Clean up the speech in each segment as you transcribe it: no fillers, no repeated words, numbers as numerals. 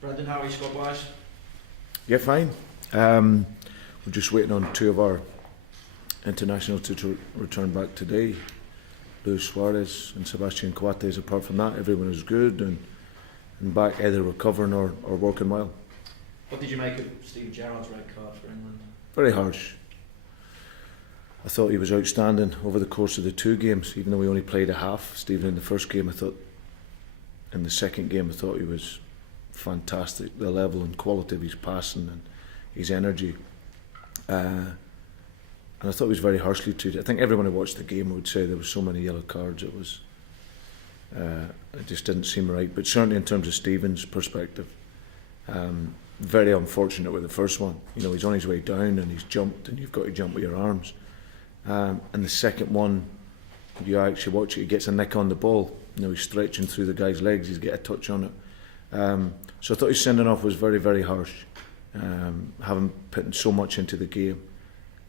Brendan, how are you squad-wise? Yeah, fine. We're just waiting on two of our internationals to return back today. Luis Suarez and Sebastian Coates. Apart from that, everyone is good and back either recovering or working well. What did you make of Steve Gerrard's red card for England? Very harsh. I thought he was outstanding over the course of the two games, even though we only played a half. Stephen, in the first game, I thought, in the second game, I thought he was fantastic. The level and quality of his passing and his energy. And I thought he was very harshly treated. I think everyone who watched the game would say there were so many yellow cards. It just didn't seem right. But certainly in terms of Stephen's perspective, very unfortunate with the first one. You know, he's on his way down and he's jumped, and you've got to jump with your arms. And the second one, you actually watch it, he gets a nick on the ball. You know, he's stretching through the guy's legs, he's get a touch on it. So I thought his sending off was very, very harsh, having put so much into the game.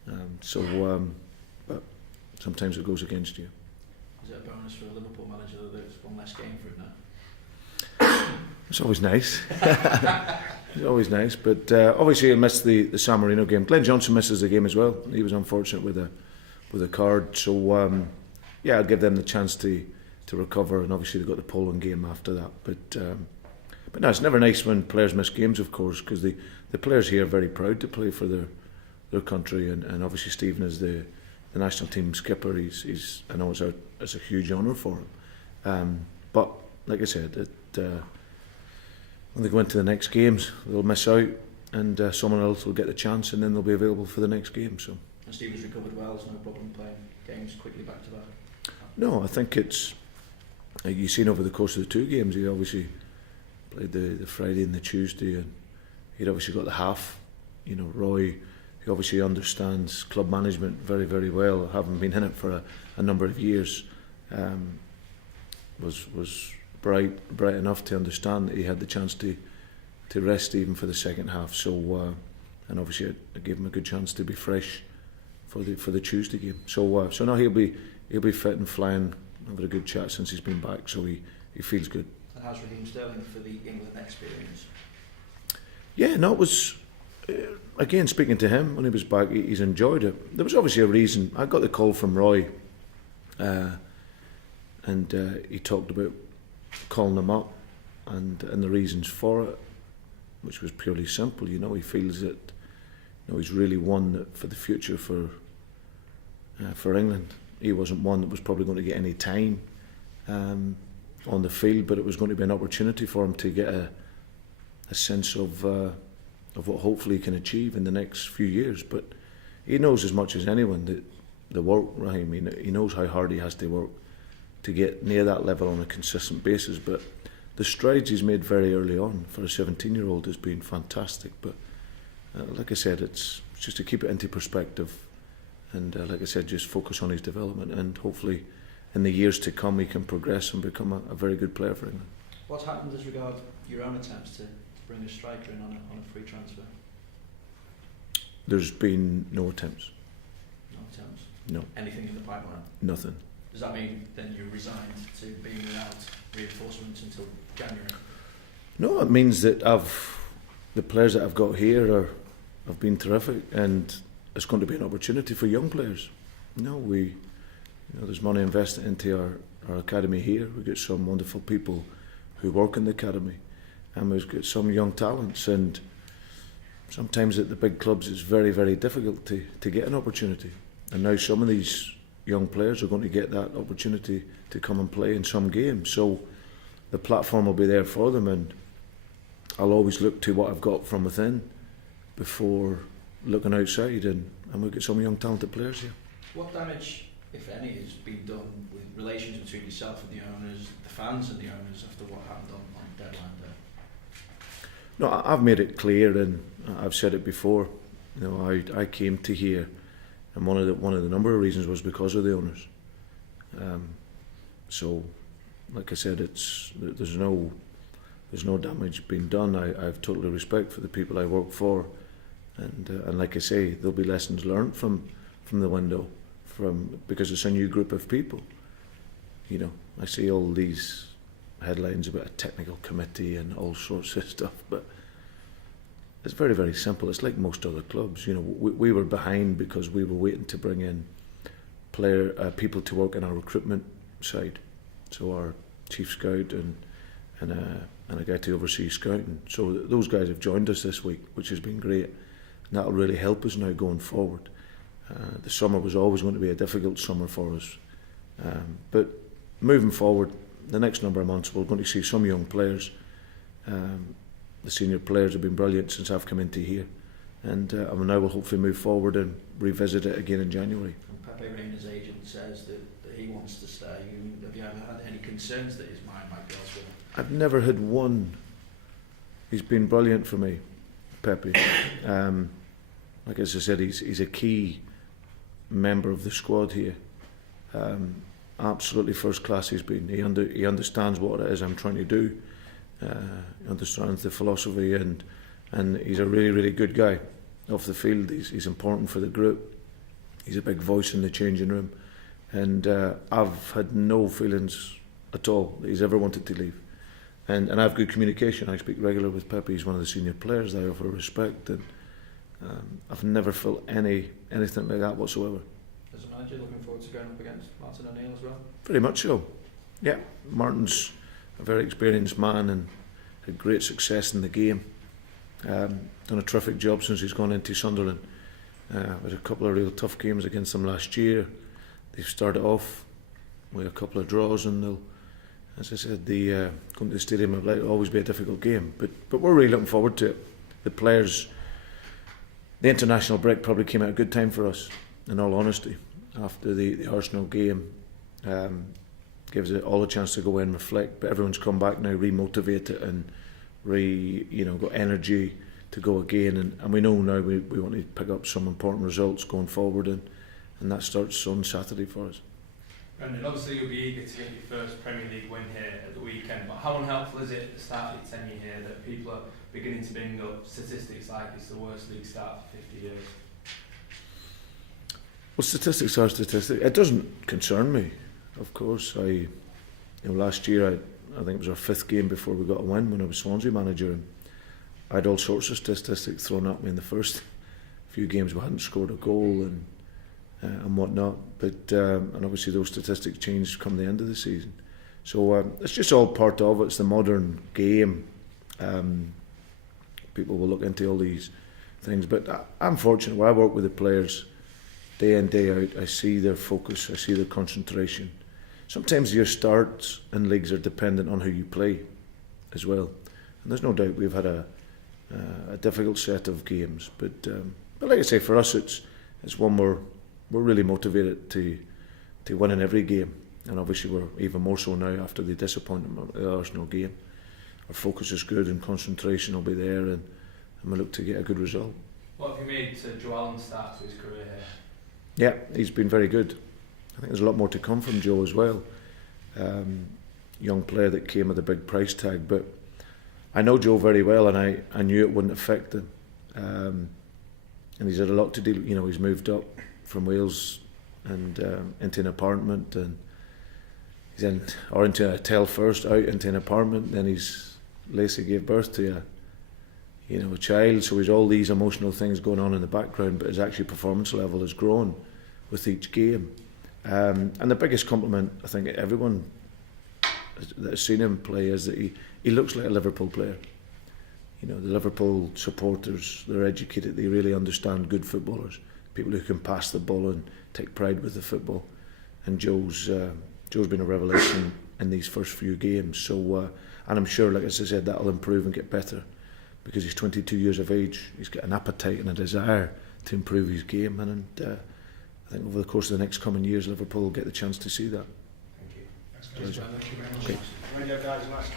But sometimes it goes against you. Is it a bonus for a Liverpool manager that there's one less game for it now? It's always nice. It's always nice, but obviously he'll miss the San Marino game. Glenn Johnson misses the game as well. He was unfortunate with a card, so yeah, I'll give them the chance to recover, and obviously they've got the Poland game after that. But no, it's never nice when players miss games, of course, because the players here are very proud to play for their country, and obviously Stephen is the national team skipper. He's I know it's a huge honour for him. But like I said, when they go into the next games, they'll miss out, and someone else will get the chance, and then they'll be available for the next game. So. And Stephen's recovered well. There's no problem playing games quickly back to back. No, I think it's. You've seen over the course of the two games, he obviously played the Friday and the Tuesday, and he'd obviously got the half. You know, Roy, he obviously understands club management very, very well, having been in it for a number of years. Was bright enough to understand that he had the chance to rest Stephen for the second half. So and obviously it gave him a good chance to be fresh for the Tuesday game. So no, he'll be fit and flying. I've had a good chat since he's been back, so he feels good. And how's Raheem Sterling for the England experience? Yeah, no, it was again, speaking to him when he was back, he's enjoyed it. There was obviously a reason. I got the call from Roy, and he talked about calling him up and the reasons for it, which was purely simple. You know, he feels that, you know, he's really one that for the future for England. He wasn't one that was probably going to get any time on the field, but it was going to be an opportunity for him to get a sense of what hopefully he can achieve in the next few years. But he knows as much as anyone that the work, Raheem, he knows how hard he has to work to get near that level on a consistent basis. But the strides he's made very early on for a 17-year-old has been fantastic. But like I said, it's just to keep it into perspective, and like I said, just focus on his development, and hopefully in the years to come he can progress and become a very good player for England. What's happened as regards your own attempts to bring a striker in on a free transfer? There's been no attempts. No attempts? No. Anything in the pipeline? Nothing. Does that mean then you're resigned to being without reinforcements until January? No, it means that the players that I've got here have been terrific, and it's going to be an opportunity for young players. There's money invested into our academy here. We've got some wonderful people who work in the academy, and we've got some young talents, and sometimes at the big clubs it's very, very difficult to get an opportunity, and now some of these young players are going to get that opportunity to come and play in some games, so the platform will be there for them, and I'll always look to what I've got from within before looking outside, and we've got some young talented players here. What damage, if any, has been done with relations between yourself and the owners, the fans and the owners, after what happened on deadline day? No, I've made it clear, and I've said it before. You know, I came to here, and one of the number of reasons was because of the owners. So, like I said, there's no damage being done. I have total respect for the people I work for, and like I say, there'll be lessons learned from the window, because it's a new group of people. You know, I see all these headlines about a technical committee and all sorts of stuff, but it's very, very simple. It's like most other clubs. You know, we were behind because we were waiting to bring in people to work in our recruitment side. So our chief scout and a guy to oversee scouting. So those guys have joined us this week, which has been great. And that'll really help us now going forward. The summer was always going to be a difficult summer for us. But moving forward, the next number of months, we're going to see some young players. The senior players have been brilliant since I've come into here. And now we'll hopefully move forward and revisit it again in January. Pepe Reina's agent says that he wants to stay. Have you ever had any concerns that his mind might go elsewhere? I've never had one. He's been brilliant for me, Pepe. Like as I said, he's a key member of the squad here. Absolutely first class he's been. He understands what it is I'm trying to do. He understands the philosophy, and he's a really, really good guy. Off the field, he's important for the group. He's a big voice in the changing room, and I've had no feelings at all that he's ever wanted to leave. And I have good communication. I speak regularly with Pepe. He's one of the senior players that I offer respect, and I've never felt anything like that whatsoever. As a manager, looking forward to going up against Martin O'Neill as well? Very much so. Yeah, Martin's a very experienced man and had great success in the game. Done a terrific job since he's gone into Sunderland. Had a couple of real tough games against them last year. They've started off with a couple of draws, and they'll, as I said, going to the stadium will always be a difficult game. But we're really looking forward to it. The players, the international break probably came at a good time for us, in all honesty. After the Arsenal game, gives it all a chance to go in and reflect. But everyone's come back now, remotivated and got energy to go again. And we know now we want to pick up some important results going forward, and that starts on Saturday for us. Brendan, obviously you'll be eager to get your first Premier League win here at the weekend, but how unhelpful is it at the start of your tenure here that people are beginning to bring up statistics like it's the worst league start for 50 years? Well, statistics are statistics. It doesn't concern me, of course. Last year I think it was our 5th game before we got a win when I was Swansea manager, and I had all sorts of statistics thrown at me in the first few games. We hadn't scored a goal and whatnot, but and obviously those statistics changed come the end of the season. So it's just all part of it. It's the modern game. People will look into all these things, but I'm fortunate. When I work with the players day in, day out, I see their focus, I see their concentration. Sometimes your starts in leagues are dependent on who you play as well, and there's no doubt we've had a difficult set of games, but like I say, for us it's one we're really motivated to win in every game, and obviously we're even more so now after the disappointment of the Arsenal game. Our focus is good and concentration will be there, and we look to get a good result. What have you made Joe Allen's start to his career here? Yeah, he's been very good. I think there's a lot more to come from Joe as well. Young player that came with a big price tag, but I know Joe very well, and I knew it wouldn't affect him. And he's had a lot to do. He's moved up from Wales and into an apartment, and he's into a hotel first, out into an apartment. Then Lacey gave birth to a child, so he's all these emotional things going on in the background, but his actual performance level has grown with each game. And the biggest compliment I think everyone that has seen him play is that he looks like a Liverpool player. The Liverpool supporters, they're educated, they really understand good footballers, people who can pass the ball and take pride with the football. And Joe's been a revelation in these first few games. So and I'm sure, like as I said, that'll improve and get better, because he's 22 years of age. He's got an appetite and a desire to improve his game, and I think over the course of the next coming years, Liverpool will get the chance to see that. Thank you. Thank you very much. Okay. Radio guys, last